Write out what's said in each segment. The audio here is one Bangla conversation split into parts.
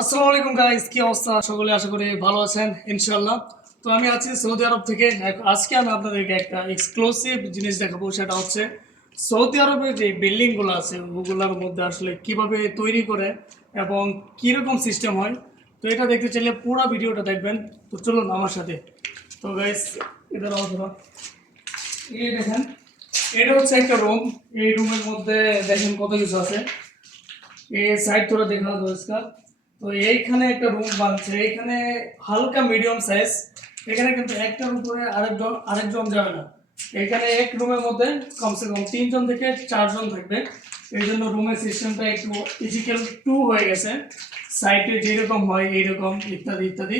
আসসালামু আলাইকুম গাইস কি অবস্থা? সকলে আশা করি ভালো আছেন ইনশাল্লাহ তো আমি আছি সৌদি আরব থেকে। আজকে আমি আপনাদেরকে একটা এক্সক্লুসিভ জিনিস দেখাবো, সেটা হচ্ছে সৌদি আরবে যে বিল্ডিংগুলো আছে, ওগুলোর মধ্যে আসলে কীভাবে তৈরি করে এবং কীরকম সিস্টেম হয়, তো এটা দেখতে চাইলে পুরো ভিডিওটা দেখবেন। তো চলুন আমার সাথে। তো গাইস এদের অবস্থা এই দেখেন, এটা হচ্ছে একটা রুম এই রুমের মধ্যে দেখেন কত কিছু আছে। এই সাইড তোরা দেখা পরিষ্কার তো এইখানে একটা রুম বানছে এইখানে হালকা মিডিয়াম সাইজ এখানে কিন্তু একটার উপরে আরেকজন আরেকজন যাবে না। এখানে এক রুমের মধ্যে কমসে কম তিনজন থেকে চারজন থাকবে। এই জন্য রুমের সিস্টেমটা একটু ইজিক্যাল টু হয়ে গেছে। সাইডে যেরকম হয় এইরকম, ইত্যাদি ইত্যাদি।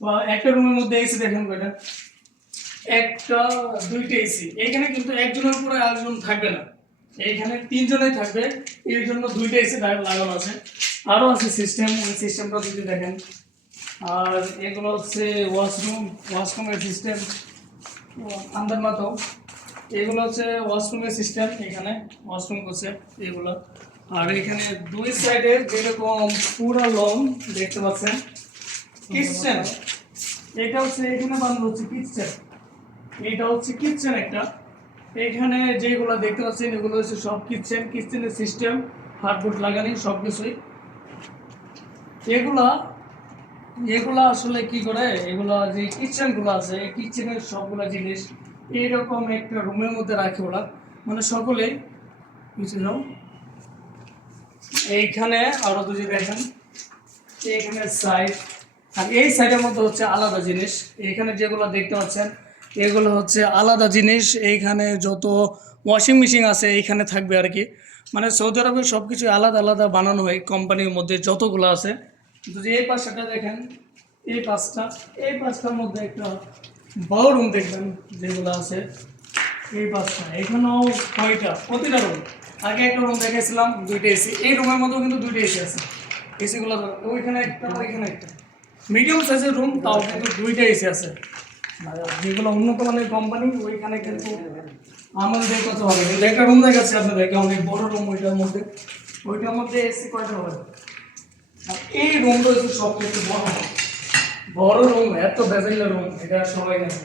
তো একটা রুমের মধ্যে এসে দেখেন কয়টা? একটা, দুইটা এসি এখানে কিন্তু একজনের উপরে আরেকজন থাকবে না। এইখানে তিনজনেই থাকবে। এর জন্য দুইটা এসি লাগানো আছে। আরও আছে সিস্টেম ওই সিস্টেমটা যদি দেখেন। আর এগুলো হচ্ছে ওয়াশরুম ওয়াশরুমের সিস্টেম আন্দার মতো। এগুলো হচ্ছে ওয়াশরুমের সিস্টেম এখানে ওয়াশরুম করছে এগুলো। আর এখানে দুই সাইডে যেরকম পুরো লং দেখতে পাচ্ছেন কিচেন এটা হচ্ছে এখানে বানানো হচ্ছে কিচেন এটা হচ্ছে কিচেন একটা। এখানে যেগুলো দেখতে পাচ্ছেন, এগুলো হচ্ছে সব কিচেন কিচেনের সিস্টেম হার্ডবোর্ড লাগানি সব কিছুই এগুলা এগুলা আসলে কি করে? এগুলা যে কিচেনগুলো আছে কিচেনের সবগুলা জিনিস এইরকম একটা রুমের মধ্যে রাখে ওরা। মানে সকলেই বুঝে এইখানে আরও যদি দেখেন। এইখানে সাইড আর এই সাইডের মধ্যে হচ্ছে আলাদা জিনিস। এখানে যেগুলো দেখতে পাচ্ছেন, এগুলো হচ্ছে আলাদা জিনিস। এইখানে যত ওয়াশিং মেশিন আছে, এইখানে থাকবে আর কি। মানে সৌদি আরবে সব কিছু আলাদা আলাদা বানানো হয় কোম্পানির মধ্যে যতগুলো আছে। যদি এই পাশটা দেখেন, এই পাঁচটা এই পাঁচটার মধ্যে একটা বড় রুম দেখবেন যেগুলো আছে। এই পাঁচটা এখানেও কয়টা? প্রতিটা রুম আগে একটা রুম দেখেছিলাম, দুইটা এসি এই রুমের মধ্যেও কিন্তু দুইটা এসি আছে। এসিগুলো ওইখানে একটা ওইখানে একটা। মিডিয়াম সাইজের রুম তাও কিন্তু দুইটা এসি আছে। আর যেগুলো উন্নত মানের কোম্পানি ওইখানে কিন্তু আমাদের কত হবে। কিন্তু একটা রুম দেখাচ্ছি আপনাদেরকে, অনেক বড় রুম ওইটার মধ্যে। ওইটার মধ্যে এসি কয়টা হবে? এই রুমটা হচ্ছে সব থেকে বড় বড় রুম এত বেজাইলা রুম এটা সবাই জানে।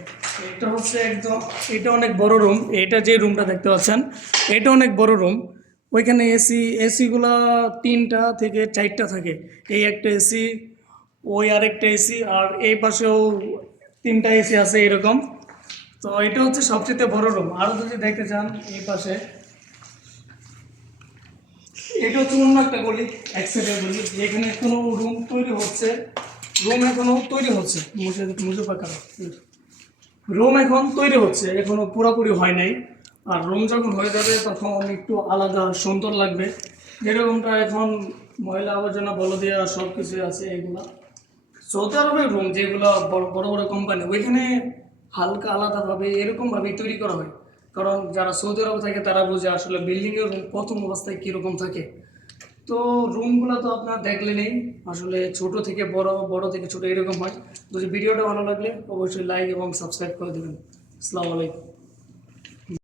এটা হচ্ছে একদম, এটা অনেক বড় রুম এটা যে রুমটা দেখতে পাচ্ছেন, এটা অনেক বড় রুম ওইখানে এসি এসিগুলা তিনটা থেকে চারটা থাকে। এই একটা এসি ওই আরেকটা এসি আর এই পাশেও তিনটা এসি আছে এরকম। তো এটা হচ্ছে সবচেয়ে বড় রুম আরও যদি দেখতে চান, এই পাশে। এটা হচ্ছে অন্য একটা গলি এক সাইডের গলি। এখানে কোনো রুম তৈরি হচ্ছে রুম এখনও তৈরি হচ্ছে। মুজে মুজে পাকা রুম এখন তৈরি হচ্ছে, এখনও পুরোপুরি হয় নাই। আর রুম যখন হয়ে যাবে, তখন একটু আলাদা সুন্দর লাগবে। যেরকমটা এখন ময়লা আবর্জনা বলো দেওয়া সব কিছু আছে এগুলা। সৌদি আরবের রুম যেগুলো বড় বড় কোম্পানি ওইখানে হালকা আলাদাভাবে, এরকমভাবেই তৈরি করা হয়। কারণ যারা সৌদি আরবে থাকে, তারা বুঝে আসলে বিল্ডিংয়ের রুম প্রথম অবস্থায় কীরকম থাকে। তো রুমগুলো তো আপনার দেখলেনই আসলে ছোট থেকে বড় বড় থেকে ছোট এরকম হয়। যদি ভিডিওটা ভালো লাগলে অবশ্যই লাইক এবং সাবস্ক্রাইব করে দেবেন। আসসালামু আলাইকুম।